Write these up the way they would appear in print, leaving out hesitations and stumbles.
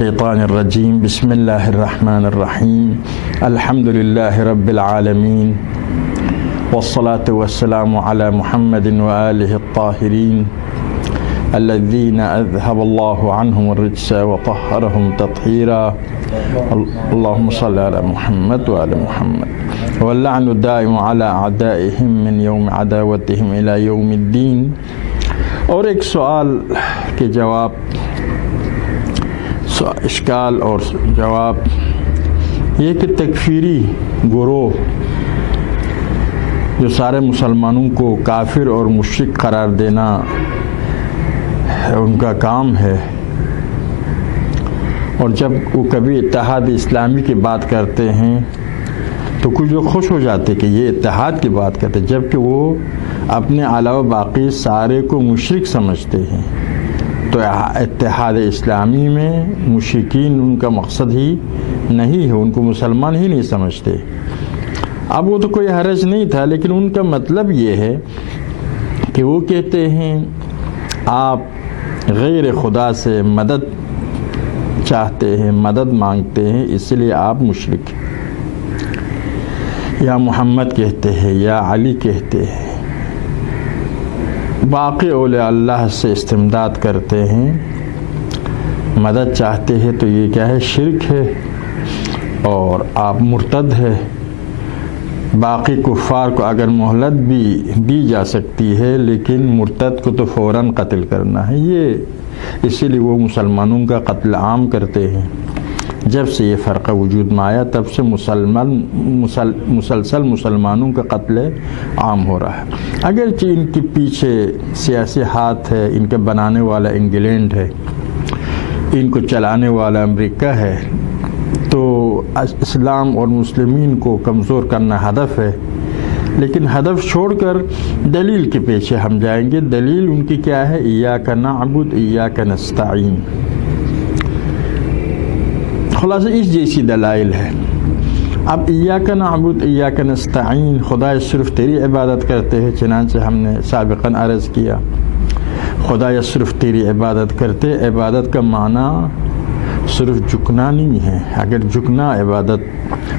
الشیطان الرجیم بسم اللہ الرحمن الرحیم الحمد للہ رب العالمین والصلاة والسلام علی محمد وآلہ الطاہرین الذین اذهب اللہ عنہم الرجس وطہرہم تطہیرا اللہم صل علی محمد وآل محمد واللعن الدائم علی اعدائہم من یوم عداوتہم الى یوم الدین۔ اور ایک سوال کے جواب، اشکال اور جواب یہ کہ تکفیری گروہ جو سارے مسلمانوں کو کافر اور مشرک قرار دینا ان کا کام ہے، اور جب وہ کبھی اتحاد اسلامی کی بات کرتے ہیں تو کچھ لوگ خوش ہو جاتے کہ یہ اتحاد کی بات کرتے، جبکہ وہ اپنے علاوہ باقی سارے کو مشرک سمجھتے ہیں۔ تو اتحاد اسلامی میں مشرکین ان کا مقصد ہی نہیں ہے، ان کو مسلمان ہی نہیں سمجھتے۔ اب وہ تو کوئی حرج نہیں تھا، لیکن ان کا مطلب یہ ہے کہ وہ کہتے ہیں آپ غیر خدا سے مدد چاہتے ہیں، مدد مانگتے ہیں، اس لیے آپ مشرک ہیں۔ یا محمد کہتے ہیں، یا علی کہتے ہیں، باقی اولیاء اللہ سے استمداد کرتے ہیں، مدد چاہتے ہیں، تو یہ کیا ہے؟ شرک ہے، اور آپ مرتد ہے۔ باقی کفار کو اگر مہلت بھی دی جا سکتی ہے، لیکن مرتد کو تو فوراً قتل کرنا ہے، یہ اسی لیے وہ مسلمانوں کا قتل عام کرتے ہیں۔ جب سے یہ فرقہ وجود میں آیا تب سے مسلسل مسلمانوں کا قتل عام ہو رہا ہے۔ اگرچہ ان کے پیچھے سیاسی ہاتھ ہے، ان کا بنانے والا انگلینڈ ہے، ان کو چلانے والا امریکہ ہے، تو اسلام اور مسلمین کو کمزور کرنا ہدف ہے، لیکن ہدف چھوڑ کر دلیل کے پیچھے ہم جائیں گے۔ دلیل ان کی کیا ہے؟ ایاک نعبد ایاک نستعین، خلاصہ اس جیسی دلائل ہے۔ اب ایاک نعبد ایاک نستعین، خدا صرف تیری عبادت کرتے ہیں، چنانچہ ہم نے سابقاً عرض کیا خدا صرف تیری عبادت کرتے۔ عبادت کا معنی صرف جھکنا نہیں ہے۔ اگر جھکنا عبادت،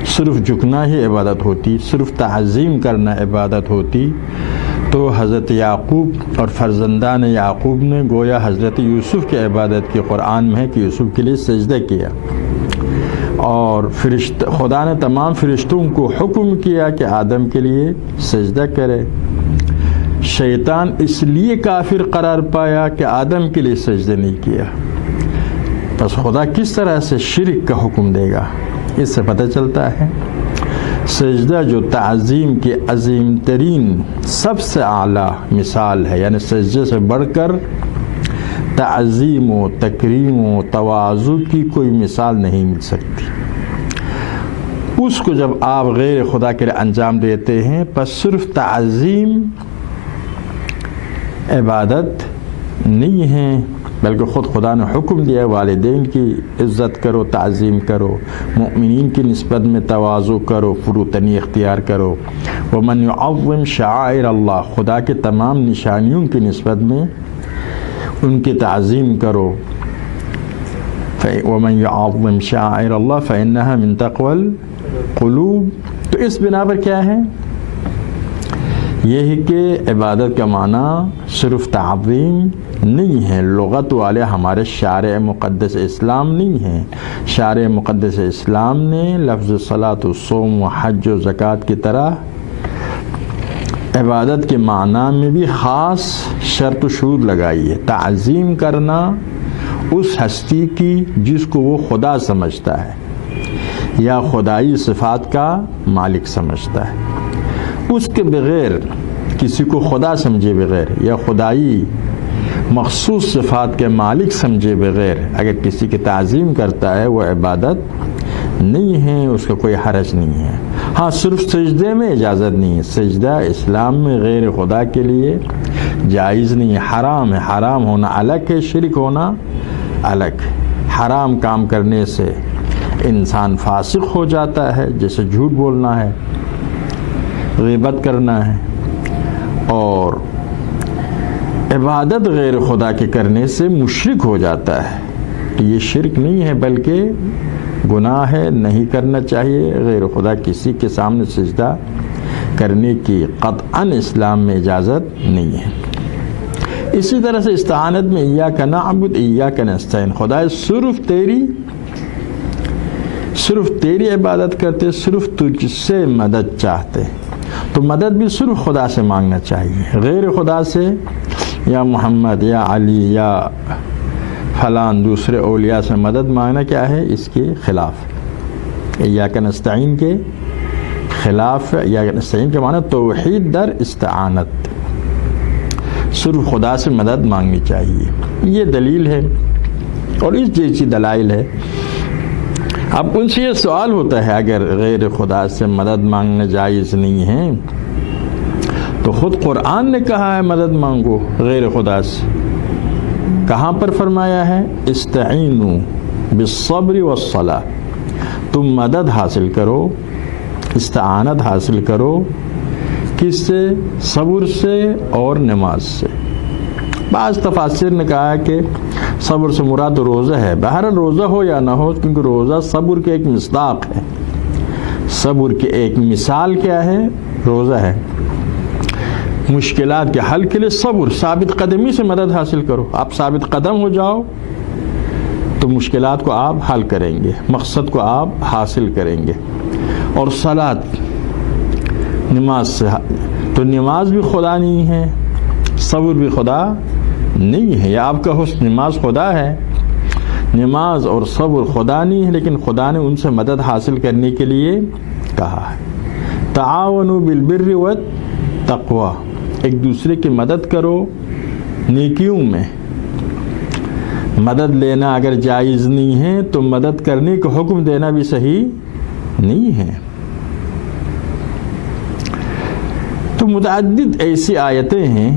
صرف جھکنا ہی عبادت ہوتی، صرف تعظیم کرنا عبادت ہوتی، تو حضرت یعقوب اور فرزندان یعقوب نے گویا حضرت یوسف کی عبادت کی قرآن میں ہے کہ یوسف کے لیے سجدہ کیا، اور خدا نے تمام فرشتوں کو حکم کیا کہ آدم کے لیے سجدہ کرے۔ شیطان اس لیے کافر قرار پایا کہ آدم کے لیے سجدہ نہیں کیا۔ پس خدا کس طرح سے شرک کا حکم دے گا؟ اس سے پتہ چلتا ہے سجدہ جو تعظیم کی عظیم ترین سب سے اعلیٰ مثال ہے، یعنی سجدے سے بڑھ کر تعظیم و تکریم و تواضع کی کوئی مثال نہیں مل سکتی۔ اس کو جب آپ غیر خدا کے لیے انجام دیتے ہیں، پس صرف تعظیم عبادت نہیں ہے، بلکہ خود خدا نے حکم دیا والدین کی عزت کرو، تعظیم کرو، مؤمنین کی نسبت میں تواضع کرو، فروتنی اختیار کرو۔ ومن یعظم شعائر اللہ، خدا کے تمام نشانیوں کی نسبت میں ان کی تعظیم کرو۔ ومن یعظم شعائر اللہ فإنها من تقوى القلوب۔ تو اس بنا پر کیا ہے؟ یہ ہے کہ عبادت کا معنی صرف تعظیم نہیں ہے۔ لغت والے ہمارے شارع مقدس اسلام نہیں ہیں۔ شارع مقدس اسلام نے لفظ صلاۃ و صوم و حج و زکوٰۃ کی طرح عبادت کے معنی میں بھی خاص شرط و شروط لگائی ہے۔ تعظیم کرنا اس ہستی کی جس کو وہ خدا سمجھتا ہے یا خدائی صفات کا مالک سمجھتا ہے، اس کے بغیر کسی کو خدا سمجھے بغیر یا خدائی مخصوص صفات کے مالک سمجھے بغیر اگر کسی کی تعظیم کرتا ہے وہ عبادت نہیں ہے، اس کا کوئی حرج نہیں ہے۔ ہاں، صرف سجدے میں اجازت نہیں ہے، سجدہ اسلام میں غیر خدا کے لیے جائز نہیں ہے، حرام ہے۔ حرام ہونا الگ ہے، شرک ہونا الگ۔ حرام کام کرنے سے انسان فاسق ہو جاتا ہے، جیسے جھوٹ بولنا ہے، غیبت کرنا ہے، اور عبادت غیر خدا کے کرنے سے مشرک ہو جاتا ہے۔ تو یہ شرک نہیں ہے بلکہ گناہ ہے، نہیں کرنا چاہیے. غیر خدا کسی کے سامنے سجدہ کرنے کی قطعاً اسلام میں اجازت نہیں ہے. اسی طرح سے استعانت میں ایاک نعبد ایاک نستعین، خدا صرف تیری عبادت کرتے، صرف تجھ سے مدد چاہتے. تو مدد بھی صرف خدا سے مانگنا چاہیے، غیر خدا سے یا محمد یا علی یا فلان دوسرے اولیاء سے مدد مانگنا کیا ہے؟ اس کے خلاف. ایاک نستعین کے خلاف. ایاک نستعین کے معنی توحید در استعانت، صرف خدا سے مدد مانگنی چاہیے. یہ دلیل ہے اور اس جیسی دلائل ہے. اب ان سے یہ سوال ہوتا ہے اگر غیر خدا سے مدد مانگنا جائز نہیں ہے تو خود قرآن نے کہا ہے مدد مانگو غیر خدا سے. کہاں پر فرمایا ہے؟ استعینوا بالصبر والصلاۃ، تم مدد حاصل کرو، استعانت حاصل کرو کس سے؟ صبر سے اور نماز سے. بعض تفاسیر نے کہا کہ صبر سے مراد روزہ ہے. بہرحال روزہ ہو یا نہ ہو، کیونکہ روزہ صبر کے ایک مصداق ہے. صبر کی ایک مثال کیا ہے؟ روزہ ہے. مشکلات کے حل کے لیے صبر، ثابت قدمی سے مدد حاصل کرو. آپ ثابت قدم ہو جاؤ تو مشکلات کو آپ حل کریں گے، مقصد کو آپ حاصل کریں گے. اور صلاۃ، نماز سے، تو نماز بھی خدا نہیں ہے، صبر بھی خدا نہیں ہے. یا آپ کا حسن نماز خدا ہے، نماز اور صبر خدا نہیں ہے، لیکن خدا نے ان سے مدد حاصل کرنے کے لیے کہا ہے. تعاونوا بالبر والتقوی، ایک دوسرے کی مدد کرو نیکیوں میں. مدد لینا اگر جائز نہیں ہے تو مدد کرنے کا حکم دینا بھی صحیح نہیں ہے. تو متعدد ایسی آیتیں ہیں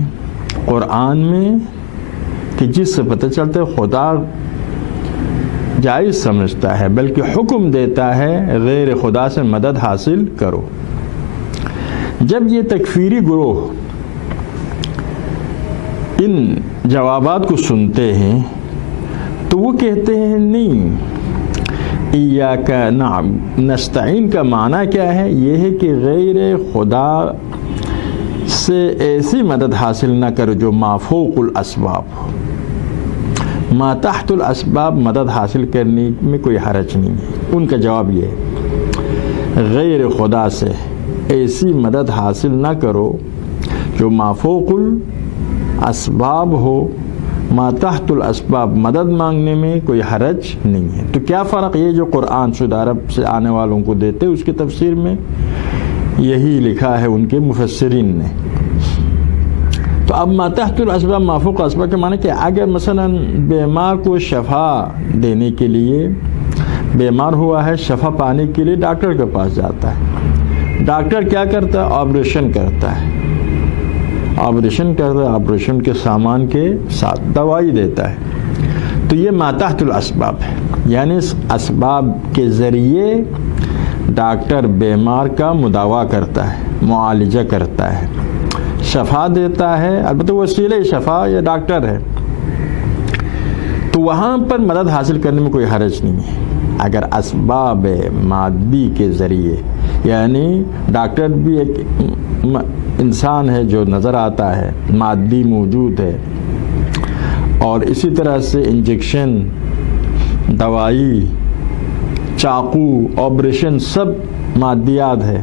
قرآن میں کہ جس سے پتہ چلتا ہے خدا جائز سمجھتا ہے، بلکہ حکم دیتا ہے غیر خدا سے مدد حاصل کرو. جب یہ تکفیری گروہ ان جوابات کو سنتے ہیں تو وہ کہتے ہیں نہیں، ایاک نستعین کا معنی کیا ہے؟ یہ ہے کہ غیر خدا سے ایسی مدد حاصل نہ کرو جو ما فوق الاسباب ہو. ما تحت الاسباب مدد حاصل کرنے میں کوئی حرج نہیں ہے. ان کا جواب یہ ہے غیر خدا سے ایسی مدد حاصل نہ کرو جو ما فوق الاسباب ہو. ما تحت الاسباب مدد مانگنے میں کوئی حرج نہیں ہے. تو کیا فرق یہ جو قرآن سعودی عرب سے آنے والوں کو دیتے اس کی تفسیر میں یہی لکھا ہے ان کے مفسرین نے. تو اب ما تحت الاسباب ما فوق الاسباب کے معنی کہ اگر مثلا بیمار کو شفا دینے کے لیے، بیمار ہوا ہے، شفا پانے کے لیے ڈاکٹر کے پاس جاتا ہے. ڈاکٹر کیا کرتا ہے؟ آپریشن کرتا ہے. آپریشن کے سامان کے ساتھ دوائی دیتا ہے. تو یہ ما تحت الاسباب ہے، یعنی اس اسباب کے ذریعے ڈاکٹر بیمار کا مداوا کرتا ہے، معالجہ کرتا ہے، شفا دیتا ہے. البتہ وسیلہ شفا یہ ڈاکٹر ہے. تو وہاں پر مدد حاصل کرنے میں کوئی حرج نہیں ہے. اگر اسباب مادی کے ذریعے، یعنی ڈاکٹر بھی ایک انسان ہے جو نظر آتا ہے، مادی موجود ہے، اور اسی طرح سے انجیکشن، دوائی، چاقو، آپریشن سب مادیات ہے.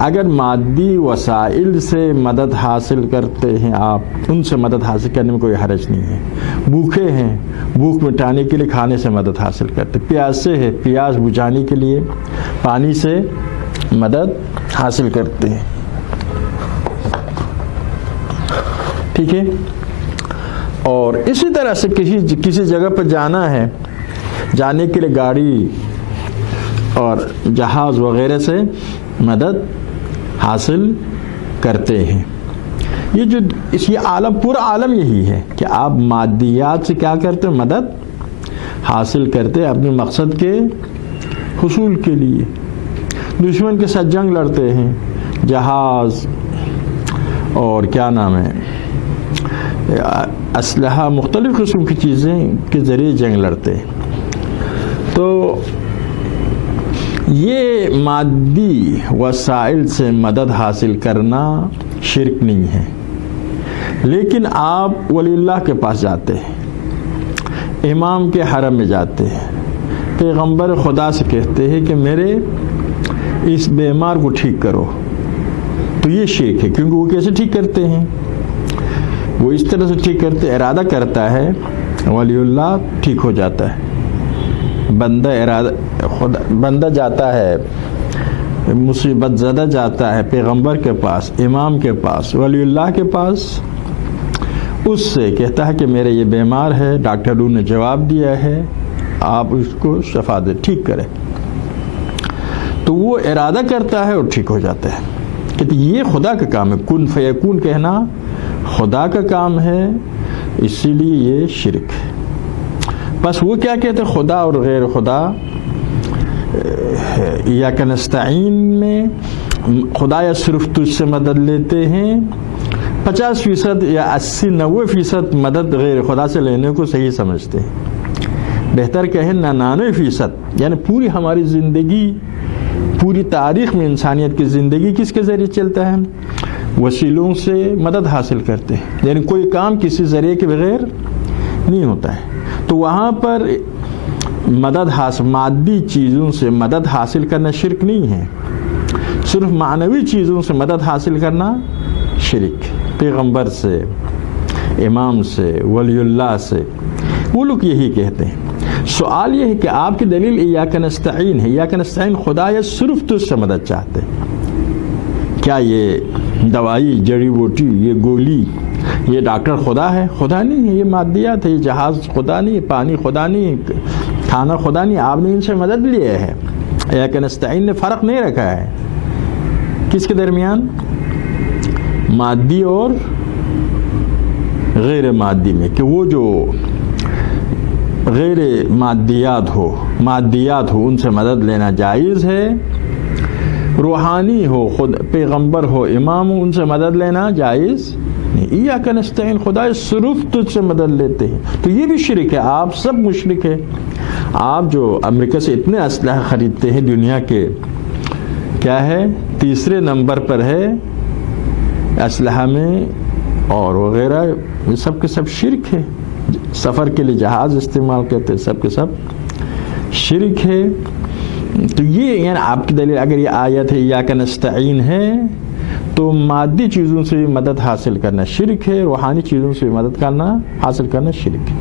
اگر مادی وسائل سے مدد حاصل کرتے ہیں آپ، ان سے مدد حاصل کرنے میں کوئی حرج نہیں ہے. بھوکے ہیں، بھوک مٹانے کے لیے کھانے سے مدد حاصل کرتے. پیاسے ہیں، پیاس بجھانے کے لیے پانی سے مدد حاصل کرتے ہیں. ٹھیک ہے. اور اسی طرح سے کسی جگہ پر جانا ہے، جانے کے لیے گاڑی اور جہاز وغیرہ سے مدد حاصل کرتے ہیں. یہ عالم، پورا عالم یہی ہے کہ آپ مادیات سے کیا کرتے ہیں؟ مدد حاصل کرتے اپنے مقصد کے حصول کے لیے. دشمن کے ساتھ جنگ لڑتے ہیں، جہاز اور کیا نام ہے، اسلحہ، مختلف قسم کی چیزیں کے ذریعے جنگ لڑتے ہیں. تو یہ مادی وسائل سے مدد حاصل کرنا شرک نہیں ہے، لیکن آپ ولی اللہ کے پاس جاتے ہیں، امام کے حرم میں جاتے ہیں، پیغمبر خدا سے کہتے ہیں کہ میرے اس بیمار کو ٹھیک کرو، تو یہ شرک ہے، کیونکہ وہ کیسے ٹھیک کرتے ہیں؟ وہ اس طرح سے ٹھیک کرتے، ارادہ کرتا ہے ولی اللہ، ٹھیک ہو جاتا ہے، بندہ جاتا ہے، مصیبت زدہ جاتا ہے پیغمبر کے پاس، امام کے پاس، ولی اللہ کے پاس، اس سے کہتا ہے کہ میرے یہ بیمار ہے، ڈاکٹروں نے جواب دیا ہے، آپ اس کو شفا دے، ٹھیک کریں، تو وہ ارادہ کرتا ہے اور ٹھیک ہو جاتا ہے۔ کہ یہ خدا کا کام ہے، کن فیکون کہنا خدا کا کام ہے، اسی لیے یہ شرک ہے۔ بس وہ کیا کہتے ہیں؟ خدا اور غیر خدا، ایاک نستعین میں خدا یا صرف تجھ سے مدد لیتے ہیں، 50% یا 80-90% مدد غیر خدا سے لینے کو صحیح سمجھتے ہیں، بہتر کہیں 99%، یعنی پوری ہماری زندگی، پوری تاریخ میں انسانیت کی زندگی کس کے ذریعے چلتا ہے؟ وسیلوں سے مدد حاصل کرتے ہیں، یعنی کوئی کام کسی ذریعے کے بغیر نہیں ہوتا ہے۔ تو وہاں پر مدد حاصل، مادی چیزوں سے مدد حاصل کرنا شرک نہیں ہے، صرف معنوی چیزوں سے مدد حاصل کرنا شرک، پیغمبر سے، امام سے، ولی اللہ سے، وہ لوگ یہی کہتے ہیں۔ سوال یہ ہے کہ آپ کی دلیل ایاک نستعین ہے، ایاک نستعین خدا یا صرف تجھ سے مدد چاہتے ہیں؟ کیا یہ دوائی، جڑی بوٹی، یہ گولی، یہ ڈاکٹر خدا ہے؟ خدا نہیں ہے، یہ مادیات ہے، یہ جہاز خدا نہیں، پانی خدا نہیں، کھانا خدا نہیں، آپ نے ان سے مدد لیا ہے۔ ایاک نستعین نے فرق نہیں رکھا ہے کس کے درمیان؟ مادی اور غیر مادی میں، کہ وہ جو غیر مادیات ہو ان سے مدد لینا جائز ہے، روحانی ہو، خود پیغمبر ہو، امام ہو، ان سے مدد لینا جائز نہیں۔ ایاک نستعین خدا صرف تجھ سے مدد لیتے ہیں، تو یہ بھی شرک ہے، آپ سب مشرک ہیں۔ آپ جو امریکہ سے اتنے اسلحہ خریدتے ہیں دنیا کے، کیا ہے؟ تیسرے نمبر پر ہے اسلحہ میں اور وغیرہ، یہ سب کے سب شرک ہے۔ سفر کے لیے جہاز استعمال کرتے، سب کے سب شرک ہے۔ تو یہ یعنی آپ کی دلیل اگر یہ آیت ہے ایاک نستعین ہے، تو مادی چیزوں سے مدد حاصل کرنا شرک ہے، روحانی چیزوں سے مدد حاصل کرنا شرک ہے۔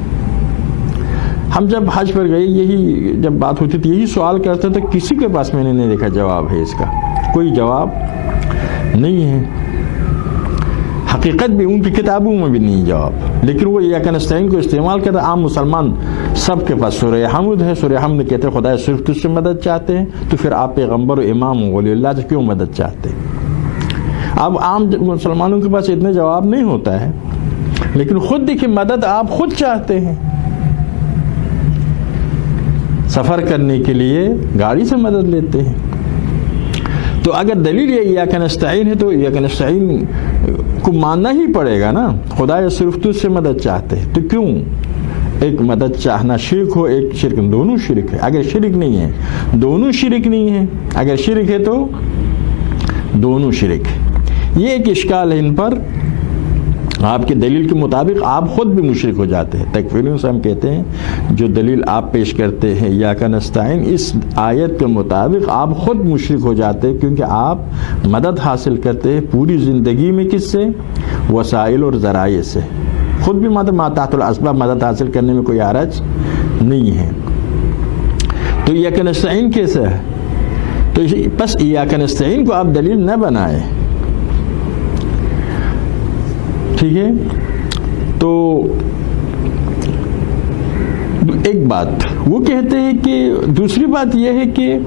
ہم جب حج پر گئے، یہی جب بات ہوتی تھی، یہی سوال کرتے تو کسی کے پاس میں نے نہیں دیکھا جواب ہے اس کا، کوئی جواب نہیں ہے، حقیقت بھی ان کی کتابوں میں بھی نہیں جواب، لیکن وہ ایاک نستعین کو استعمال کرتے۔ عام مسلمان سب کے پاس سورہ حمد ہے، سورہ حمد کہتے ہیں خدا صرف تجھ سے مدد چاہتے ہیں، تو پھر آپ پیغمبر و امام ولی اللہ سے کیوں مدد چاہتے ہیں؟ اب عام مسلمانوں کے پاس اتنے جواب نہیں ہوتا ہے، لیکن خود دیکھیں مدد آپ خود چاہتے ہیں، سفر کرنے کے لیے گاڑی سے مدد لیتے ہیں۔ تو اگر دلیل یہ ایاک نستعین ہے تو ایاک نستعین کو ماننا ہی پڑے گا نا، خدا یا صرف تجھ سے مدد چاہتے ہیں، تو کیوں ایک مدد چاہنا شرک ہو، ایک شرک؟ دونوں شرک ہے۔ اگر شرک نہیں ہے دونوں شرک نہیں ہے، اگر شرک ہے تو دونوں شرک ہے۔ یہ ایک اشکال ہے ان پر، آپ کی دلیل کے مطابق آپ خود بھی مشرک ہو جاتے ہیں۔ تکفیریوں سے ہم کہتے ہیں جو دلیل آپ پیش کرتے ہیں ایاک نستعین، اس آیت کے مطابق آپ خود مشرک ہو جاتے ہیں، کیونکہ آپ مدد حاصل کرتے ہیں پوری زندگی میں کس سے؟ وسائل اور ذرائع سے، خود بھی مدد تحت الاسباب مدد حاصل کرنے میں کوئی حرج نہیں ہے۔ تو ایاک نستعین کیسا ہے؟ تو بس ایاک نستعین کو آپ دلیل نہ بنائیں، ٹھیک ہے؟ تو ایک بات وہ کہتے ہیں کہ دوسری بات یہ ہے کہ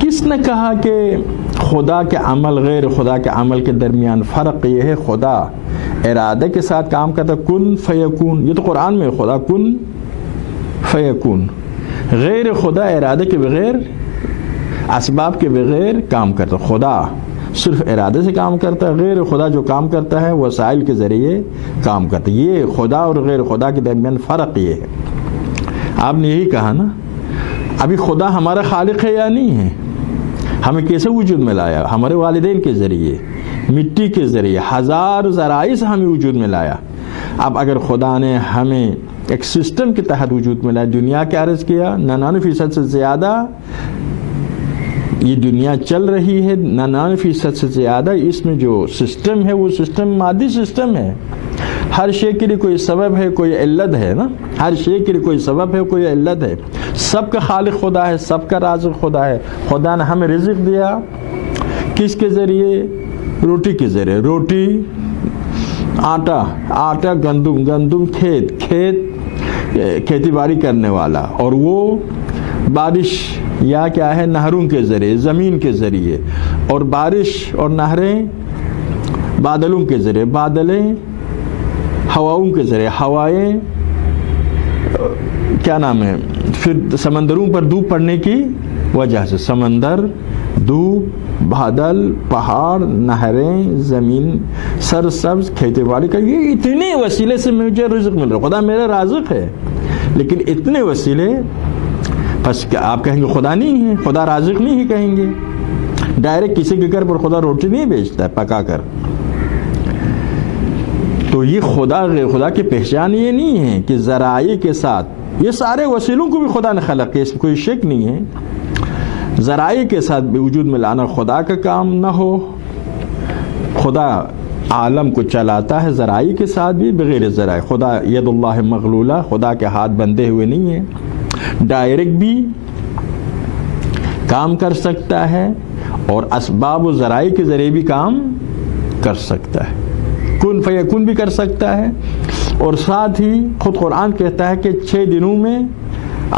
کس نے کہا کہ خدا کے عمل غیر خدا کے عمل کے درمیان فرق یہ ہے؟ خدا ارادے کے ساتھ کام کرتا، کن فیکون، یہ تو قرآن میں خدا کن فیکون، غیر خدا ارادے کے بغیر، اسباب کے بغیر کام کرتا، خدا صرف ارادے سے کام کرتا ہے، غیر خدا جو کام کرتا ہے وسائل کے ذریعے کام کرتا ہے۔ یہ خدا اور غیر خدا کے درمیان فرق یہ ہے۔ آپ نے یہی کہا نا، ابھی خدا ہمارا خالق ہے یا نہیں ہے؟ ہمیں کیسے وجود میں لایا؟ ہمارے والدین کے ذریعے، مٹی کے ذریعے، ہزار ذرائع سے ہمیں وجود میں لایا۔ اب اگر خدا نے ہمیں ایک سسٹم کے تحت وجود میں لایا، دنیا کے عرض کیا 99% سے زیادہ یہ دنیا چل رہی ہے، 99% سے زیادہ اس میں جو سسٹم ہے وہ سسٹم مادی سسٹم ہے۔ ہر شے کے لیے کوئی سبب ہے، کوئی علت ہے نا، ہر شے کے لیے کوئی سبب ہے، کوئی علت ہے۔ سب کا خالق خدا ہے، سب کا رازق خدا ہے۔ خدا نے ہمیں رزق دیا کس کے ذریعے؟ روٹی کے ذریعے۔ روٹی، آٹا، گندم، کھیتی باڑی کرنے والا، اور وہ بارش یا کیا ہے نہروں کے ذریعے، زمین کے ذریعے، اور بارش اور نہریں بادلوں کے ذریعے، بادلیں ہواؤں کے ذریعے، ہوائیں کیا نام ہے پھر سمندروں پر دھوپ پڑنے کی وجہ سے، سمندر، دھوپ، بادل، پہاڑ، نہریں، زمین سرسبز، کھیتی باڑی کا، یہ اتنے وسیلے سے مجھے رزق مل رہا۔ خدا میرا رازق ہے، لیکن اتنے وسیلے، بس کیا آپ کہیں گے خدا نہیں ہے، خدا رازق نہیں ہے کہیں گے؟ ڈائریکٹ کسی کے گھر پر خدا روٹی نہیں بیچتا ہے پکا کر۔ تو یہ خدا کی پہچان یہ نہیں ہے کہ ذرائع کے ساتھ، یہ سارے وسیلوں کو بھی خدا نے خلق کیا، اس میں کوئی شک نہیں ہے۔ ذرائع کے ساتھ بھی وجود میں لانا خدا کا کام نہ ہو۔ خدا عالم کو چلاتا ہے ذرائع کے ساتھ بھی، بغیر ذرائع۔ خدا ید اللہ مغلولہ، خدا کے ہاتھ بندھے ہوئے نہیں ہیں، ڈائریکٹ بھی کام کر سکتا ہے اور اسباب و ذرائع کے ذریعے بھی کام کر سکتا ہے، کن فیکون بھی کر سکتا ہے۔ اور ساتھ ہی خود قرآن کہتا ہے کہ 6 دنوں میں،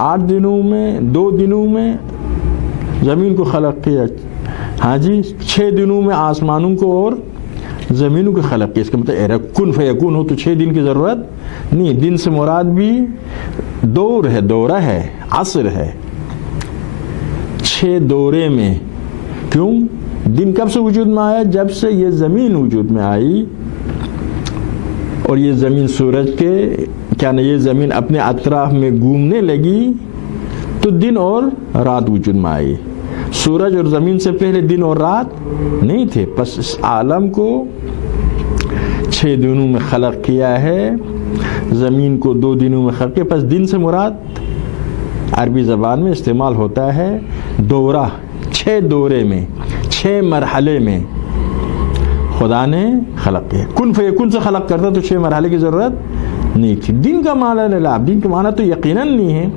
8 دنوں میں، 2 دنوں میں زمین کو خلق کیا۔ ہاں جی، 6 دنوں میں آسمانوں کو اور زمینوں کو خلق کیا۔ اس کا مطلب کن فیکون ہو تو 6 دن کی ضرورت نہیں۔ دن سے مراد بھی دور ہے، دورہ ہے، عصر ہے۔ 6 دورے میں، کیوں؟ دن کب سے وجود میں آیا؟ جب سے یہ زمین وجود میں آئی، اور یہ زمین سورج کے کیا نہیں، یہ زمین اپنے اطراف میں گھومنے لگی تو دن اور رات وجود میں آئی۔ سورج اور زمین سے پہلے دن اور رات نہیں تھے، پس اس عالم کو 6 دنوں میں خلق کیا ہے، زمین کو 2 دنوں میں خلق کیا۔ پس دن سے مراد عربی زبان میں استعمال ہوتا ہے دورہ، 6 دورے میں، 6 مرحلے میں خدا نے خلق کیا۔ کن فیکون سے خلق کرتا تو 6 مرحلے کی ضرورت نہیں تھی۔ دن کا معنی لا، دن کا معنی تو یقیناً نہیں ہے۔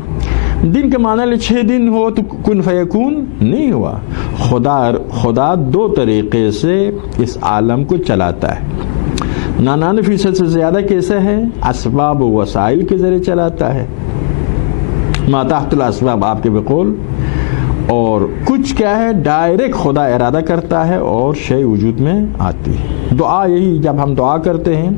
دن کا معنی 6 دن ہو تو کن فیکون نہیں ہوا۔ خدا 2 طریقے سے اس عالم کو چلاتا ہے۔ 99% سے زیادہ کیسے ہے؟ اسباب و وسائل کے ذریعے چلاتا ہے، ما تحت الاسباب آپ کے بقول، اور کچھ کیا ہے ڈائریکٹ خدا ارادہ کرتا ہے اور شے وجود میں آتی ہے۔ دعا، یہی جب ہم دعا کرتے ہیں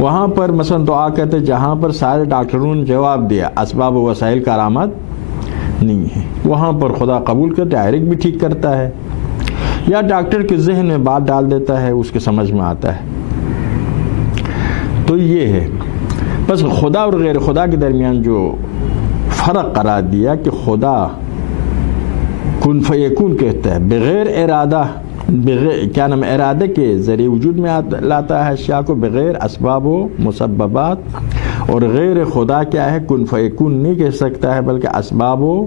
وہاں پر مثلا دعا کرتے جہاں پر سارے ڈاکٹروں نے جواب دیا اسباب و وسائل کا علامت نہیں ہے، وہاں پر خدا قبول کر ڈائریکٹ بھی ٹھیک کرتا ہے، یا ڈاکٹر کے ذہن میں بات ڈال دیتا ہے، اس کے سمجھ میں آتا ہے۔ تو یہ ہے بس خدا اور غیر خدا کے درمیان جو فرق قرار دیا کہ خدا کن فیکون کہتا ہے، بغیر ارادہ، کیا نام ارادے کے ذریعے وجود میں لاتا ہے اشیاء کو، بغیر اسباب و مسببات۔ اور غیر خدا کیا ہے؟ کن فیکون نہیں کہہ سکتا ہے، بلکہ اسباب و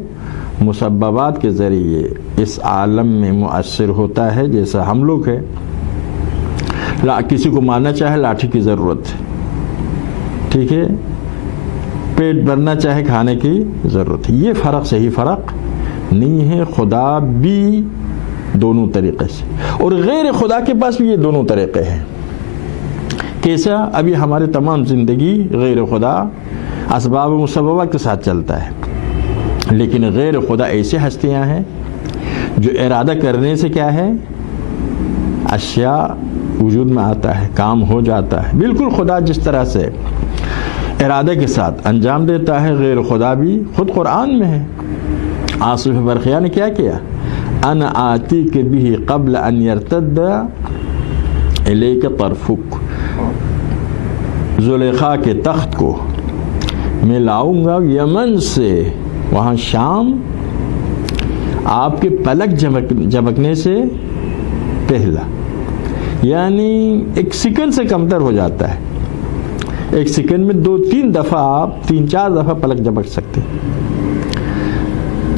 مسببات کے ذریعے اس عالم میں مؤثر ہوتا ہے۔ جیسا ہم لوگ ہے، کسی کو مارنا چاہے لاٹھی کی ضرورت ہے، ٹھیک ہے، پیٹ بھرنا چاہے کھانے کی ضرورت ہے۔ یہ فرق صحیح فرق نہیں ہے۔ خدا بھی دونوں طریقے سے، اور غیر خدا کے پاس بھی یہ دونوں طریقے ہیں۔ کیسا؟ ابھی ہمارے تمام زندگی غیر خدا اسباب و مسببات کے ساتھ چلتا ہے، لیکن غیر خدا ایسے ہستیاں ہیں جو ارادہ کرنے سے کیا ہے اشیاء وجود میں آتا ہے، کام ہو جاتا ہے۔ بالکل خدا جس طرح سے ارادے کے ساتھ انجام دیتا ہے، غیر خدا بھی خود قرآن میں ہے۔ آصف برقیہ نے کیا کیا؟ انا آتیک به قبل ان یرتد الیک طرفک، زلیخا کے تخت کو میں لاؤں گا یمن سے، وہاں شام، آپ کے پلک جھپکنے سے پہلا، یعنی ایک سیکنڈ سے کمتر ہو جاتا ہے. ایک سیکنڈ میں 2-3 دفعہ آپ 3-4 دفعہ پلک جھپک سکتے ہیں.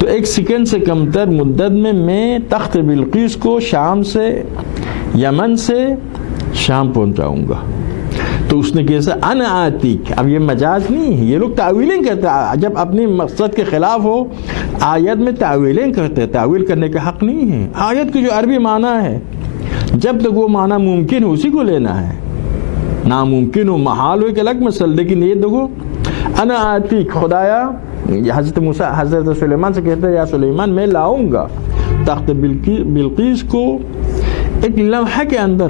تو ایک سیکنڈ سے کمتر مدت میں تخت بلقیس کو شام سے، یمن سے شام پہنچاؤں گا. تو اس نے کیسا انا آتیک. اب یہ مجاز نہیں ہے، یہ لوگ تعویلیں کرتے ہیں. جب اپنے مقصد کے خلاف ہو آیت میں تعویلیں کرتے ہیں. تعویل کرنے کا حق نہیں ہے. آیت کی جو عربی معنی ہے، جب تک وہ معنی ممکن ہو اسی کو لینا ہے. ناممکن ہو، محال ہو، ایک الگ مسئلہ. لیکن یہ دیکھو انا آتیک، خدایا حضرت موسیٰ حضرت سلیمان سے کہتے ہیں یا سلیمان میں لاؤں گا تخت بلقیس کو ایک لمحہ کے اندر،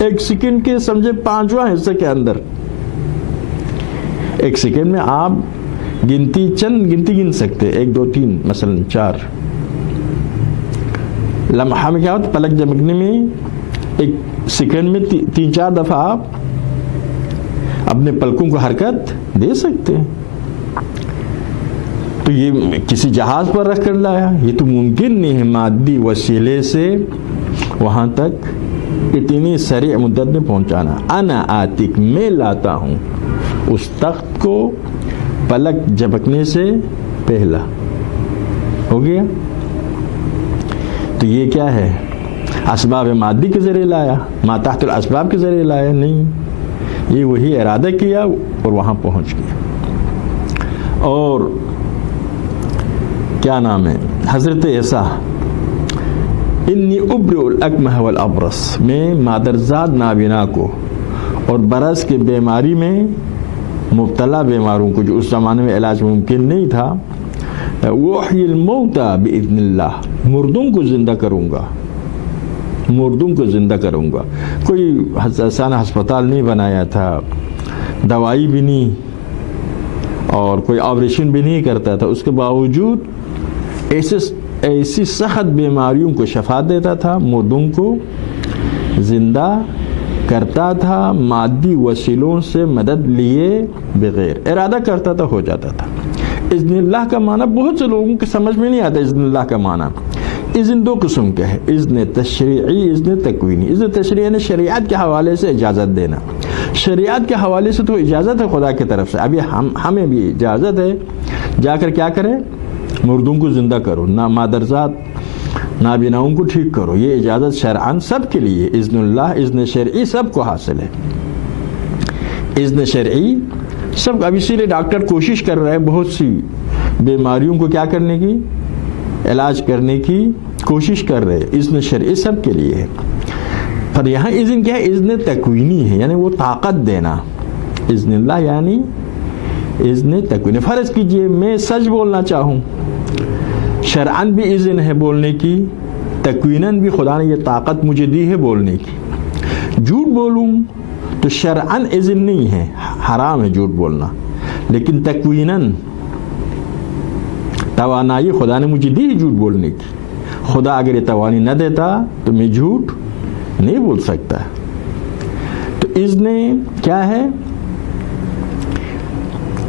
ایک سیکنڈ کے سمجھے 5واں حصے کے اندر. ایک سیکنڈ میں آپ گنتی گن سکتے، 1 2 3 مثلا 4. لمحہ میں کیا ہوتا؟ پلک جھپکنے میں ایک سیکنڈ میں 3-4 دفعہ آپ اپنے پلکوں کو حرکت دے سکتے ہیں. تو یہ کسی جہاز پر رکھ کر لایا، یہ تو ممکن نہیں ہے مادی وسیلے سے وہاں تک اتنی سریع مدت میں پہنچانا. انا آتک، میں لاتا ہوں اس تخت کو پلک جھپکنے سے پہلا. ہو گیا. تو یہ کیا ہے؟ اسباب مادی کے ذریعے لایا، ما تحت الاسباب کے ذریعے لایا نہیں. یہ وہی ارادہ کیا اور وہاں پہنچ گیا. اور کیا نام ہے؟ حضرت عیسیٰ انی ابرئ الاکمہ والابرص، میں مادرزاد نابینا کو اور برس کے بیماری میں مبتلا بیماروں کو، جو اس زمانے میں علاج ممکن نہیں تھا، وحی الموتى باذن اللہ، مردوں کو زندہ کروں گا، مردوں کو زندہ کروں گا. کوئی حسانہ ہسپتال نہیں بنایا تھا، دوائی بھی نہیں اور کوئی آپریشن بھی نہیں کرتا تھا. اس کے باوجود ایسی سخت بیماریوں کو شفا دیتا تھا، مردوں کو زندہ کرتا تھا، مادی وسیلوں سے مدد لیے بغیر. ارادہ کرتا تھا، ہو جاتا تھا. اذن اللہ کا معنی بہت سے لوگوں کے سمجھ میں نہیں آتا. اذن اللہ کا معنی اذن 2 قسم کے ہے، اذن تشریعی، اذن تکوینی. اذن تشریعی یعنی شریعت کے حوالے سے اجازت دینا. شریعت کے حوالے سے تو اجازت ہے خدا کی طرف سے. ابھی ہمیں بھی اجازت ہے جا کر کیا کریں؟ مردوں کو زندہ کرو، مادرزاد نابیناؤں کو ٹھیک کرو. یہ اجازت شرعاً سب کے لیے. اذن اللہ، اذن شرعی سب کو حاصل ہے. اذن شرعی سب. اب اسی لیے ڈاکٹر کوشش کر رہے ہیں بہت سی بیماریوں کو کیا کرنے کی، علاج کرنے کی کوشش کر رہے. اذن شرعی سب کے لیے ہے. پر یہاں اذن کیا ہے؟ اذن تکوینی ہے، یعنی وہ طاقت دینا. اذن اللہ یعنی اذن تکوینی. فرض کیجئے میں سچ بولنا چاہوں، شرعاً بھی اذن ہے بولنے کی، تکویناً بھی خدا نے یہ طاقت مجھے دی ہے بولنے کی. جھوٹ بولوں تو شرعاً اذن نہیں ہے، حرام ہے جھوٹ بولنا، لیکن تکویناً توانائی خدا نے مجھے دی ہے جھوٹ بولنے کی. خدا اگر یہ توانی نہ دیتا تو میں جھوٹ نہیں بول سکتا. تو اذن کیا ہے؟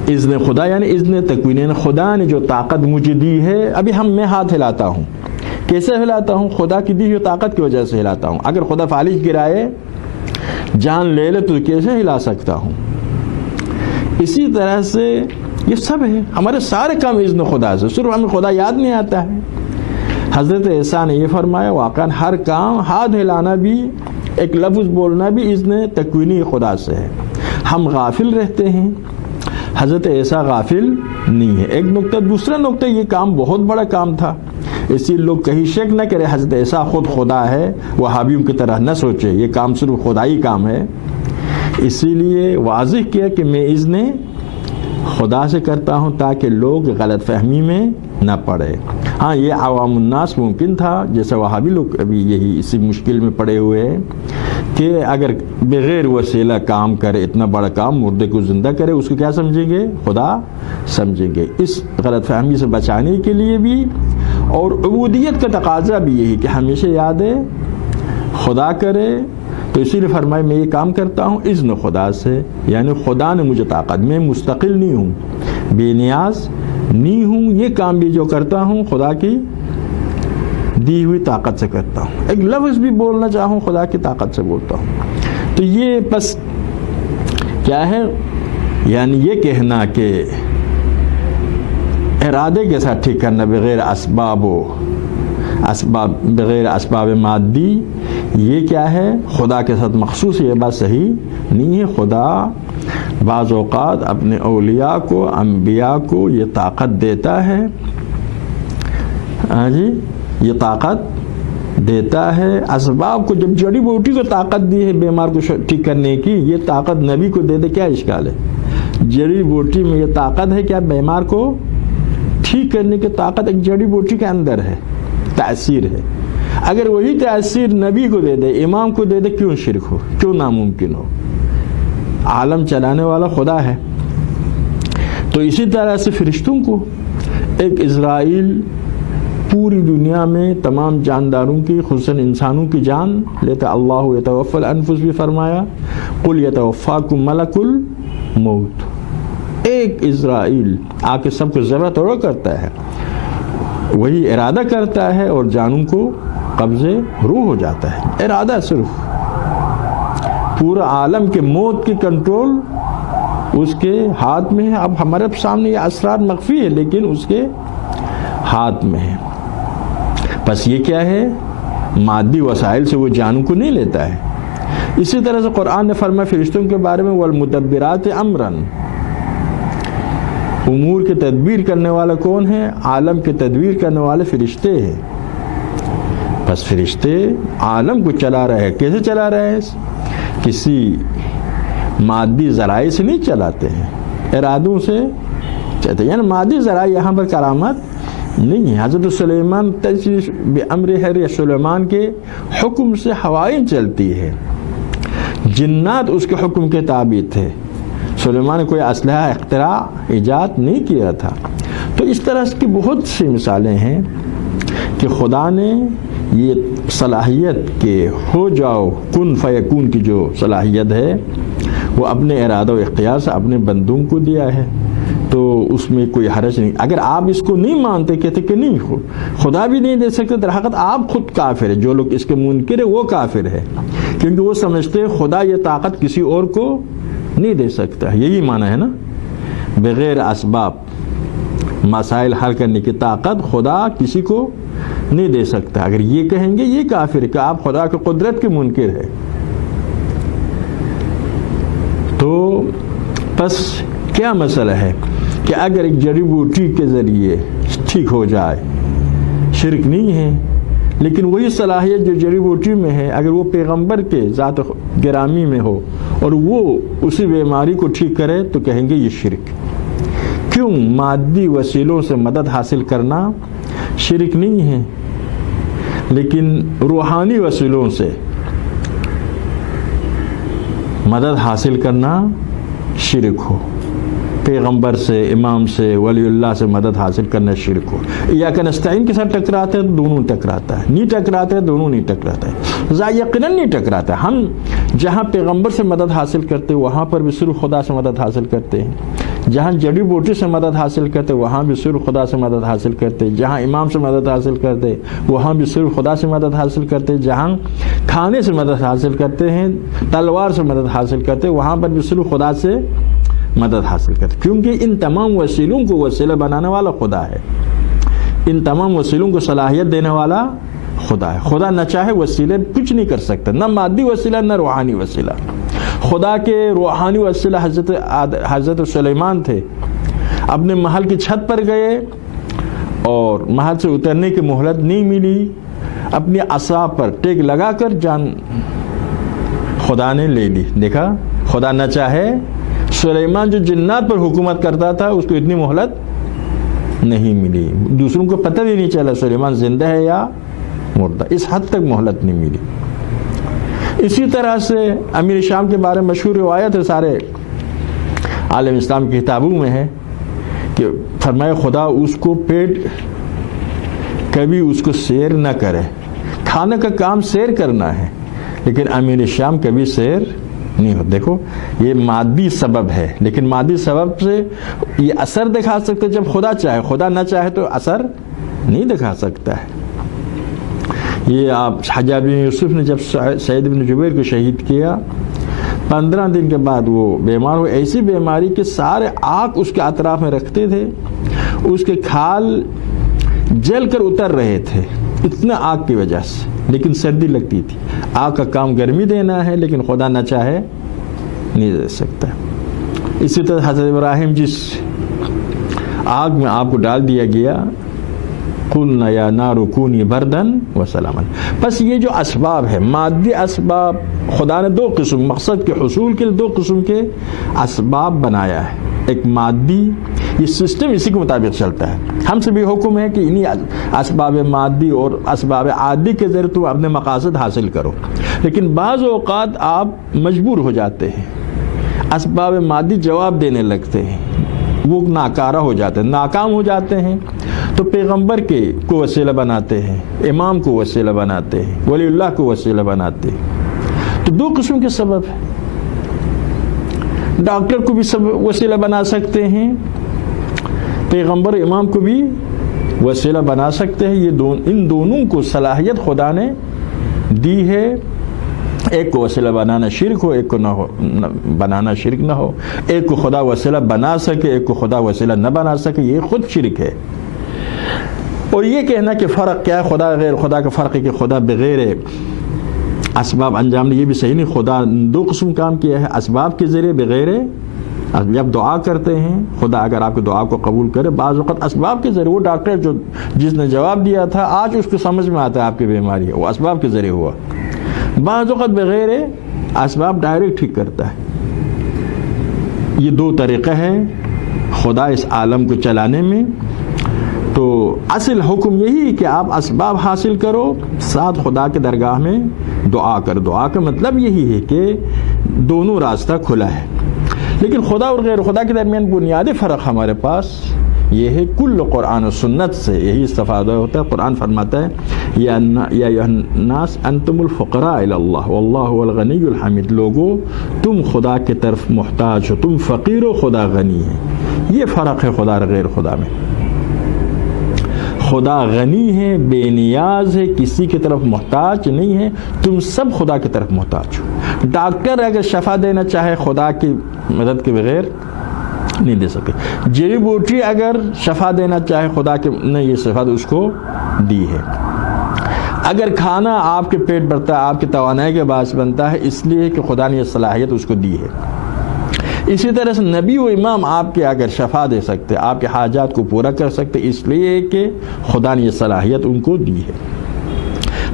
اذن خدا یعنی اذن تکوین. خدا نے جو طاقت مجھے دی ہے، ابھی میں ہاتھ ہلاتا ہوں، کیسے ہلاتا ہوں؟ خدا کی دی ہوئی طاقت کی وجہ سے ہلاتا ہوں. اگر خدا فالج گرائے، جان لے لے، تو کیسے ہلا سکتا ہوں؟ اسی طرح سے یہ سب ہے، ہمارے سارے کام اذن خدا سے. صرف ہمیں خدا یاد نہیں آتا ہے. حضرت عیسیٰ نے یہ فرمایا واقعاً ہر کام، ہاتھ ہلانا بھی، ایک لفظ بولنا بھی اذن تکوینی خدا سے ہے. ہم غافل رہتے ہیں، حضرت عیسیٰ غافل نہیں ہے. ایک نقطہ. دوسرا نقطہ، یہ کام بہت بڑا کام تھا، اسی لوگ کہیں شک نہ کرے حضرت عیسیٰ خود خدا ہے، وہابیوں کی طرح نہ سوچے یہ کام صرف خدائی کام ہے. اسی لیے واضح کیا کہ میں اذن خدا سے کرتا ہوں تاکہ لوگ غلط فہمی میں نہ پڑے. ہاں یہ عوام الناس ممکن تھا، جیسے وہابی لوگ ابھی یہی اسی مشکل میں پڑے ہوئے ہیں کہ اگر بغیر وسیلہ کام کرے، اتنا بڑا کام، مردے کو زندہ کرے، اس کو کیا سمجھیں گے؟ خدا سمجھیں گے. اس غلط فہمی سے بچانے کے لیے بھی، اور عبودیت کا تقاضا بھی یہی کہ ہمیشہ یاد ہے خدا کرے تو اسی لیے فرمایا میں یہ کام کرتا ہوں اذن خدا سے، یعنی خدا نے مجھے طاقت، میں مستقل نہیں ہوں، بے نیاز نہیں ہوں، یہ کام بھی جو کرتا ہوں خدا کی دی ہوئی طاقت سے کرتا ہوں، ایک لفظ بھی بولنا چاہوں خدا کی طاقت سے بولتا ہوں۔ تو یہ بس کیا ہے، یعنی یہ کہنا کہ ارادے کے ساتھ ٹھیک کرنا بغیر بغیر اسباب مادی، یہ کیا ہے خدا کے ساتھ مخصوص، یہ بات صحیح نہیں ہے۔ خدا بعض اوقات اپنے اولیاء کو، انبیاء کو یہ طاقت دیتا ہے، جی یہ طاقت دیتا ہے اسباب کو۔ جب جڑی بوٹی کو طاقت دی ہے بیمار کو ٹھیک کرنے کی، یہ طاقت نبی کو دے دے، کیا اشکال ہے؟ جڑی بوٹی میں یہ طاقت ہے، کیا بیمار کو ٹھیک کرنے کی طاقت ایک جڑی بوٹی کے اندر ہے، تاثیر ہے۔ اگر وہی تاثیر نبی کو دے دے، امام کو دے دے، کیوں شرک ہو، کیوں ناممکن ہو؟ عالم چلانے والا خدا ہے۔ تو اسی طرح سے فرشتوں کو ایک اسرائیل پوری دنیا میں تمام جانداروں کی، خصوصاً انسانوں کی جان لیتا، اللہ یتوفی الانفس بھی فرمایا، قل یتوفاکم ملک الموت۔ ایک اسرائیل آ کے سب کو ذبح توڑ کرتا ہے، وہی ارادہ کرتا ہے اور جانوں کو قبضے روح ہو جاتا ہے۔ ارادہ صرف، پورا عالم کے موت کی کنٹرول اس کے ہاتھ میں ہے۔ اب ہمارے سامنے یہ اسرار مخفی ہے، لیکن اس کے ہاتھ میں ہے۔ بس یہ کیا ہے، مادی وسائل سے وہ جانوں کو نہیں لیتا ہے۔ اسی طرح سے قرآن نے فرمایا فرشتوں کے بارے میں، والمدبرات امرا، امور کی تدبیر کرنے والا کون ہے؟ عالم کی تدبیر کرنے والے فرشتے ہیں۔ بس فرشتے عالم کو چلا رہے ہیں، کیسے چلا رہے ہیں؟ کسی مادی ذرائع سے نہیں چلاتے ہیں، ارادوں سے چلتے ہیں۔ یعنی مادی ذرائع یہاں پر کرامت نہیں ہے۔ حضرت سلیمان تجری بامر سلیمان کے حکم سے ہوائیں چلتی ہے، جنات اس کے حکم کے تابع تھے۔ سلیمان نے کوئی اسلحہ اختراع ایجاد نہیں کیا تھا۔ تو اس طرح کی بہت سی مثالیں ہیں کہ خدا نے یہ صلاحیت کہ ہو جاؤ، کن فیکون کی جو صلاحیت ہے وہ اپنے ارادہ و اختیار سے اپنے بندوں کو دیا ہے۔ تو اس میں کوئی حرج نہیں۔ اگر آپ اس کو نہیں مانتے، کہتے کہ نہیں خدا بھی نہیں دے سکتے، در حقیقت آپ خود کافر ہے۔ جو لوگ اس کے منکر ہے وہ کافر ہے، کیونکہ وہ سمجھتے خدا یہ طاقت کسی اور کو نہیں دے سکتا۔ یہی معنی ہے نا، بغیر اسباب مسائل حل کرنے کی طاقت خدا کسی کو نہیں دے سکتا۔ اگر یہ کہیں گے یہ کافر ہے کہ آپ خدا کی قدرت کے منکر ہے۔ تو بس کیا مسئلہ ہے کہ اگر ایک جڑی بوٹی کے ذریعے ٹھیک ہو جائے، شرک نہیں ہے، لیکن وہی صلاحیت جو جڑی بوٹی میں ہے اگر وہ پیغمبر کے ذات گرامی میں ہو اور وہ اسی بیماری کو ٹھیک کرے تو کہیں گے یہ شرک۔ کیوں؟ مادی وسیلوں سے مدد حاصل کرنا شرک نہیں ہے، لیکن روحانی وسیلوں سے مدد حاصل کرنا شرک ہو۔ پیغمبر سے، امام سے، ولی اللہ سے مدد حاصل کرنا شرک ہو۔ ایاک نستعین کے ساتھ ٹکراتے ہیں دونوں ٹکراتا ہے، نہیں ٹکراتے ہیں دونوں نہیں ٹکراتا ہے، یقیناً نہیں ٹکراتا ہے۔ ہم جہاں پیغمبر سے مدد حاصل کرتے وہاں پر بھی صرف خدا سے مدد حاصل کرتے ہیں، جہاں جڑی بوٹی سے مدد حاصل کرتے وہاں بھی صرف خدا سے مدد حاصل کرتے، جہاں امام سے مدد حاصل کرتے وہاں بھی صرف خدا سے مدد حاصل کرتے، جہاں کھانے سے مدد حاصل کرتے ہیں، تلوار سے مدد حاصل کرتے وہاں پر بھی صرف خدا سے مدد حاصل کرتے، کیونکہ ان تمام وسیلوں کو وسیلہ بنانے والا خدا ہے، ان تمام وسیلوں کو صلاحیت دینے والا خدا ہے۔ خدا نہ چاہے وسیلے کچھ نہیں کر سکتا، نہ مادی وسیلہ نہ روحانی وسیلہ۔ خدا کے روحانی وسیلہ حضرت سلیمان تھے، اپنے محل کی چھت پر گئے اور محل سے اترنے کی مہلت نہیں ملی، اپنی عصا پر ٹیک لگا کر جان خدا نے لے لی۔ دیکھا، خدا نہ چاہے سلیمان جو جنات پر حکومت کرتا تھا اس کو اتنی مہلت نہیں ملی، دوسروں کو پتہ بھی نہیں چلا سلیمان زندہ ہے یا مردہ، اس حد تک مہلت نہیں ملی۔ اسی طرح سے امیر شام کے بارے میں مشہور روایت ہے، سارے عالم اسلام کی کتابوں میں ہے کہ فرمایا خدا اس کو پیٹ کبھی اس کو سیر نہ کرے، کھانے کا کام سیر کرنا ہے، لیکن امیر شام کبھی سیر نہیں ہو. دیکھو یہ مادی سبب ہے، لیکن مادی سبب سے یہ اثر دکھا سکتے جب خدا چاہے. خدا نہ چاہے تو اثر نہیں دکھا سکتا ہے. یہ آپ حجاج بن یوسف نے جب سعید بن جبیر کو شہید کیا، 15 دن کے بعد وہ بیمار ہو، ایسی بیماری کہ سارے آگ اس کے اطراف میں رکھتے تھے، اس کے کھال جل کر اتر رہے تھے اتنا آگ کی وجہ سے، لیکن سردی لگتی تھی. آگ کا کام گرمی دینا ہے، لیکن خدا نہ چاہے نہیں دے سکتا. اسی طرح حضرت ابراہیم جس آگ میں آپ کو ڈال دیا گیا، قلنا یا نار کونی بردن وسلاما. بس یہ جو اسباب ہے، مادی اسباب، خدا نے 2 قسم، مقصد کے حصول کے لیے 2 قسم کے اسباب بنایا ہے. ایک مادی، یہ سسٹم اسی کے مطابق چلتا ہے. ہم سے بھی حکم ہے کہ انہی اسباب مادی اور اسباب عادی کے ذریعے تو اپنے مقاصد حاصل کرو. لیکن بعض اوقات آپ مجبور ہو جاتے ہیں، اسباب مادی جواب دینے لگتے ہیں، وہ ناکارہ ہو جاتے ہیں، ناکام ہو جاتے ہیں، تو پیغمبر کو وسیلہ بناتے ہیں، امام کو وسیلہ بناتے ہیں، ولی اللہ کو وسیلہ بناتے ہیں. تو 2 قسم کے سبب ہیں. ڈاکٹر کو بھی وسیلہ بنا سکتے ہیں، پیغمبر امام کو بھی وسیلہ بنا سکتے ہیں. ان دونوں کو صلاحیت خدا نے دی ہے. ایک کو وسیلہ بنانا شرک ہو، ایک کو نہ بنانا شرک نہ ہو. ایک کو خدا وسیلہ بنا سکے، ایک کو خدا وسیلہ نہ بنا سکے، یہ خود شرک ہے. اور یہ کہنا کہ فرق کیا ہے، خدا غیر خدا کا فرق ہے کہ خدا بغیر اسباب انجام نے، یہ بھی صحیح نہیں. خدا 2 قسم کام کیا ہے، اسباب کے ذریعے، بغیر. جب دعا کرتے ہیں خدا اگر آپ کی دعا کو قبول کرے، بعض وقت اسباب کے ذریعے. وہ ڈاکٹر جس نے جواب دیا تھا آج اس کو سمجھ میں آتا ہے آپ کی بیماری ہے، وہ اسباب کے ذریعے ہوا. بعض وقت بغیر اسباب ڈائریکٹ ٹھیک کرتا ہے. یہ 2 طریقے ہیں خدا اس عالم کو چلانے میں. تو اصل حکم یہی کہ آپ اسباب حاصل کرو، ساتھ خدا کے درگاہ میں دعا کرو. دعا کا مطلب یہی ہے کہ دونوں راستہ کھلا ہے. لیکن خدا اور غیر خدا کے درمیان بنیادی فرق ہمارے پاس یہ ہے، کل قرآن و سنت سے یہی استفادہ ہوتا ہے. قرآن فرماتا ہے یا ایھا الناس انتم الفقراء الی اللہ واللہ هو الغنی الحمید. لوگو تم خدا کی طرف محتاج ہو، تم فقیر ہو، خدا غنی ہے. یہ فرق ہے خدا اور غیر خدا میں. خدا غنی ہے، بے نیاز ہے، کسی کی طرف محتاج نہیں ہے. تم سب خدا کی طرف محتاج ہو. ڈاکٹر اگر شفا دینا چاہے خدا کی مدد کے بغیر نہیں دے سکے. جڑی بوٹی اگر شفا دینا چاہے خدا کے نے یہ صفات اس کو دی ہے. اگر کھانا آپ کے پیٹ بھرتا ہے، آپ کی توانائی کے باعث بنتا ہے، اس لیے کہ خدا نے یہ صلاحیت اس کو دی ہے. اسی طرح سے نبی و امام آپ کے اگر شفا دے سکتے، آپ کے حاجات کو پورا کر سکتے، اس لیے کہ خدا نے یہ صلاحیت ان کو دی ہے.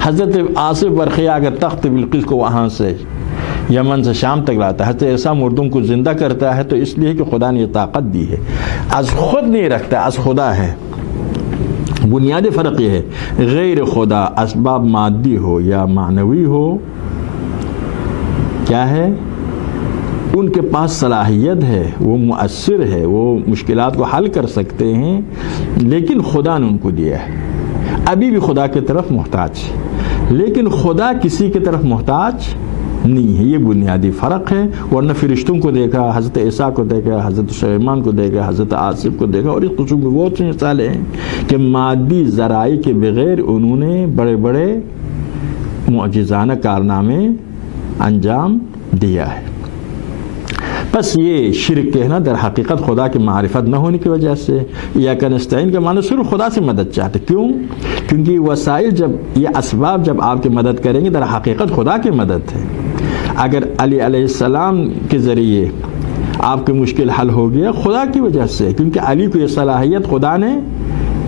حضرت آصف برقیہ اگر تخت بلقیس کو وہاں سے یمن سے شام تک لاتا ہے، حضرت عیسیٰ مردوں کو زندہ کرتا ہے، تو اس لیے کہ خدا نے یہ طاقت دی ہے. از خود نہیں رکھتا، از خدا ہے. بنیادی فرق یہ ہے، غیر خدا اسباب مادی ہو یا معنوی ہو، کیا ہے، ان کے پاس صلاحیت ہے، وہ مؤثر ہے، وہ مشکلات کو حل کر سکتے ہیں، لیکن خدا نے ان کو دیا ہے. ابھی بھی خدا کی طرف محتاج ہے، لیکن خدا کسی کی طرف محتاج نہیں ہے. یہ بنیادی فرق ہے. ورنہ فرشتوں کو دیکھا، حضرت عیسیٰ کو دیکھا، حضرت سلیمان کو دیکھا، حضرت آصف کو دیکھا، اور اس قسم کی بہت سی مثالیں ہیں کہ مادی ذرائع کے بغیر انہوں نے بڑے بڑے معجزانہ کارنامے انجام دیا ہے. بس یہ شرک کہنا در حقیقت خدا کی معرفت نہ ہونے کی وجہ سے. ایاک نستعین کا معنی صرف خدا سے مدد چاہتے. کیوں؟ کیونکہ وسائل جب، یہ اسباب جب آپ کی مدد کریں گے، در حقیقت خدا کی مدد ہے. اگر علی علیہ السلام کے ذریعے آپ کی مشکل حل ہو گیا، خدا کی وجہ سے، کیونکہ علی کو یہ صلاحیت خدا نے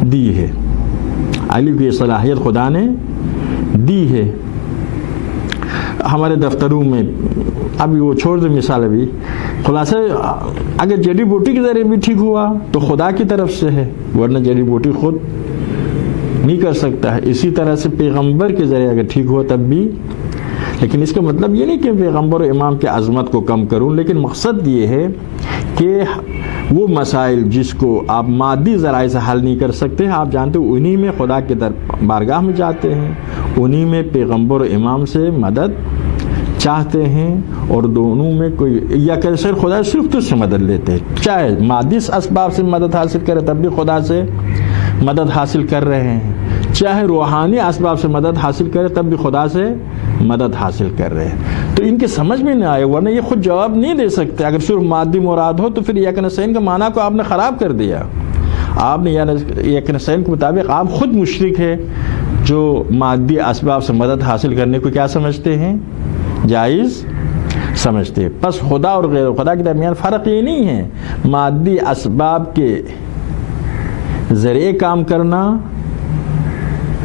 دی ہے. علی کو یہ صلاحیت خدا نے دی ہے. ہمارے دفتروں میں ابھی وہ چھوڑ دیں مثال، ابھی خلاصہ اگر جڑی بوٹی کے ذریعے بھی ٹھیک ہوا تو خدا کی طرف سے ہے، ورنہ جڑی بوٹی خود نہیں کر سکتا ہے. اسی طرح سے پیغمبر کے ذریعے اگر ٹھیک ہوا تب بھی. لیکن اس کا مطلب یہ نہیں کہ پیغمبر و امام کی عظمت کو کم کروں، لیکن مقصد یہ ہے کہ وہ مسائل جس کو آپ مادی ذرائع سے حل نہیں کر سکتے، آپ جانتے ہو انہی میں خدا کے بارگاہ میں جاتے ہیں، انہی میں پیغمبر و امام سے مدد چاہتے ہیں اور دونوں میں کوئی یا کیسے خدا صرف تجھ سے مدد لیتے ہیں، چاہے مادی اسباب سے مدد حاصل کرے تب بھی خدا سے مدد حاصل کر رہے ہیں، چاہے روحانی اسباب سے مدد حاصل کرے تب بھی خدا سے مدد حاصل کر رہے ہیں۔ تو ان کے سمجھ میں نہ آئے، ورنہ یہ خود جواب نہیں دے سکتے۔ اگر صرف مادی مراد ہو تو پھر ایاک نستعین کا معنی کو آپ نے خراب کر دیا۔ آپ نے ایاک نستعین کے مطابق آپ خود مشرک ہے جو مادی اسباب سے مدد حاصل کرنے کو کیا سمجھتے ہیں؟ جائز سمجھتے ہیں۔ پس خدا اور غیر خدا کے درمیان فرق یہ نہیں ہے مادی اسباب کے ذریعے کام کرنا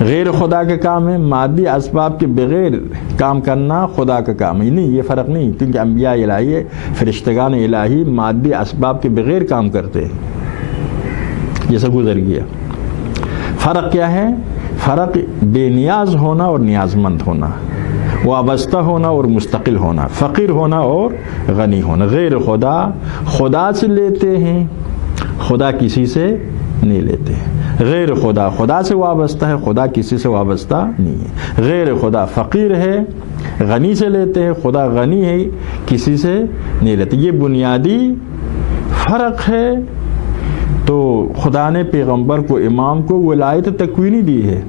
غیر خدا کا کام ہے، مادی اسباب کے بغیر کام کرنا خدا کا کام ہے، نہیں، یہ فرق نہیں، کیونکہ انبیاء الہی فرشتگان الہی مادی اسباب کے بغیر کام کرتے ہیں، جیسا گزر گیا۔ فرق کیا ہے؟ فرق بے نیاز ہونا اور نیاز مند ہونا، وابستہ ہونا اور مستقل ہونا، فقیر ہونا اور غنی ہونا۔ غیر خدا خدا سے لیتے ہیں، خدا کسی سے نہیں لیتے ہیں۔ غیر خدا خدا سے وابستہ ہے، خدا کسی سے وابستہ نہیں ہے۔ غیر خدا فقیر ہے، غنی سے لیتے ہیں، خدا غنی ہے، کسی سے نہیں لیتے۔ یہ بنیادی فرق ہے۔ تو خدا نے پیغمبر کو، امام کو ولایت تکوینی دی ہے،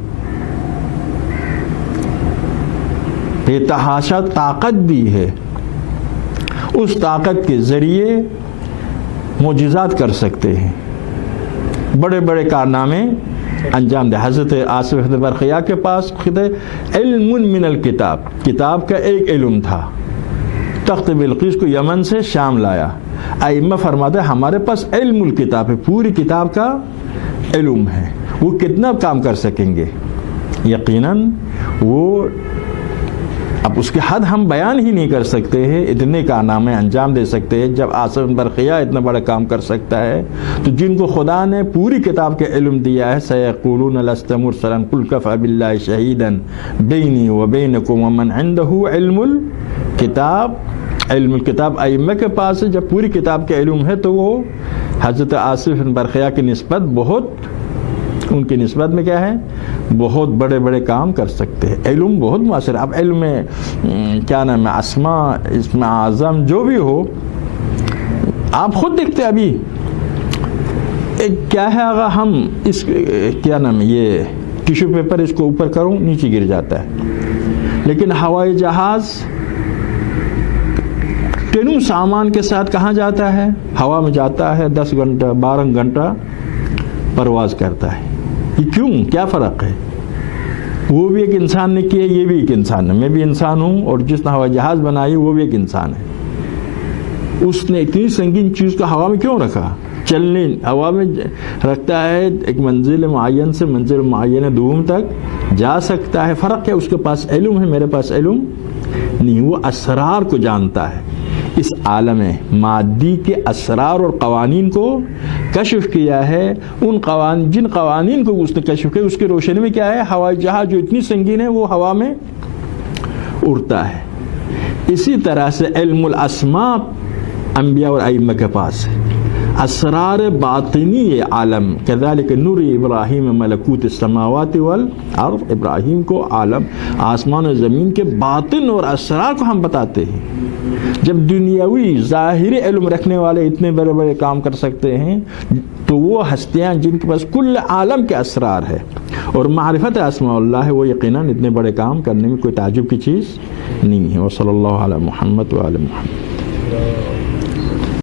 بے تحاشا طاقت دی ہے، اس طاقت کے ذریعے معجزات کر سکتے ہیں، بڑے بڑے کارنامے انجام دے۔ حضرت آصف برقیہ کے پاس خود علم من الکتاب، کتاب کا ایک علم تھا، تخت بلقیس کو یمن سے شام لایا۔ ائمہ فرماتے ہیں ہمارے پاس علم الکتاب ہے، پوری کتاب کا علم ہے، وہ کتنا کام کر سکیں گے؟ یقیناً وہ اب اس کے حد ہم بیان ہی نہیں کر سکتے ہیں، اتنے کارنامے انجام دے سکتے ہیں۔ جب آصف برقیہ اتنا بڑا کام کر سکتا ہے تو جن کو خدا نے پوری کتاب کے علم دیا ہے، سَيَقُولُونَ لَسْتَ مُرْسَلًا قُلْ كَفَىٰ بِاللَّهِ شَهِيدًا بَيْنِي وَبَيْنَكُمْ وَمَنْ عِندَهُ علم الکتاب، علم الکتاب ائمہ کے پاس ہے۔ جب پوری کتاب کے علم ہے تو وہ حضرت آصف برقیہ کی نسبت بہت، ان کی نسبت میں کیا ہے، بہت بڑے بڑے کام کر سکتے ہیں۔ علم بہت مؤثر۔ اب علم میں کیا نام ہے، اسماء، اسم اعظم جو بھی ہو، آپ خود دیکھتے ابھی ایک کیا ہے، اگر ہم اس کیا نام ہے، یہ ٹیشو پیپر اس کو اوپر کروں نیچے گر جاتا ہے، لیکن ہوائی جہاز تینوں سامان کے ساتھ کہاں جاتا ہے؟ ہوا میں جاتا ہے، 10 گھنٹہ 12 گھنٹہ پرواز کرتا ہے۔ یہ کیوں؟ کیا فرق ہے؟ وہ بھی ایک انسان نے کیا، یہ بھی ایک انسان ہے، میں بھی انسان ہوں، اور جس نے ہوائی جہاز بنائی وہ بھی ایک انسان ہے۔ اس نے اتنی سنگین چیز کو ہوا میں کیوں رکھا؟ چلنے ہوا میں رکھتا ہے، ایک منزل معین سے منزل معین دوم تک جا سکتا ہے۔ فرق ہے، اس کے پاس علم ہے، میرے پاس علم نہیں، وہ اسرار کو جانتا ہے۔ اس عالم مادی کے اسرار اور قوانین کو کشف کیا ہے، جن قوانین کو اس نے کشف کیا، اس کی روشنی میں کیا ہے، ہوائی جہاز جو اتنی سنگین ہے وہ ہوا میں اڑتا ہے۔ اسی طرح سے علم الاسماء انبیاء اور ائمہ کے پاس ہے، اسرار باطنی عالم۔ کذالک نری ابراہیم ملکوت السماوات والارض، ابراہیم کو عالم آسمان و زمین کے باطن اور اسرار کو ہم بتاتے ہیں۔ جب دنیاوی ظاہری علم رکھنے والے اتنے بڑے بڑے کام کر سکتے ہیں تو وہ ہستیاں جن کے پاس کل عالم کے اسرار ہے اور معرفت اسماء اللہ ہے، وہ یقیناً اتنے بڑے کام کرنے میں کوئی تعجب کی چیز نہیں ہے۔ وصلی اللہ علی محمد وعلی محمد۔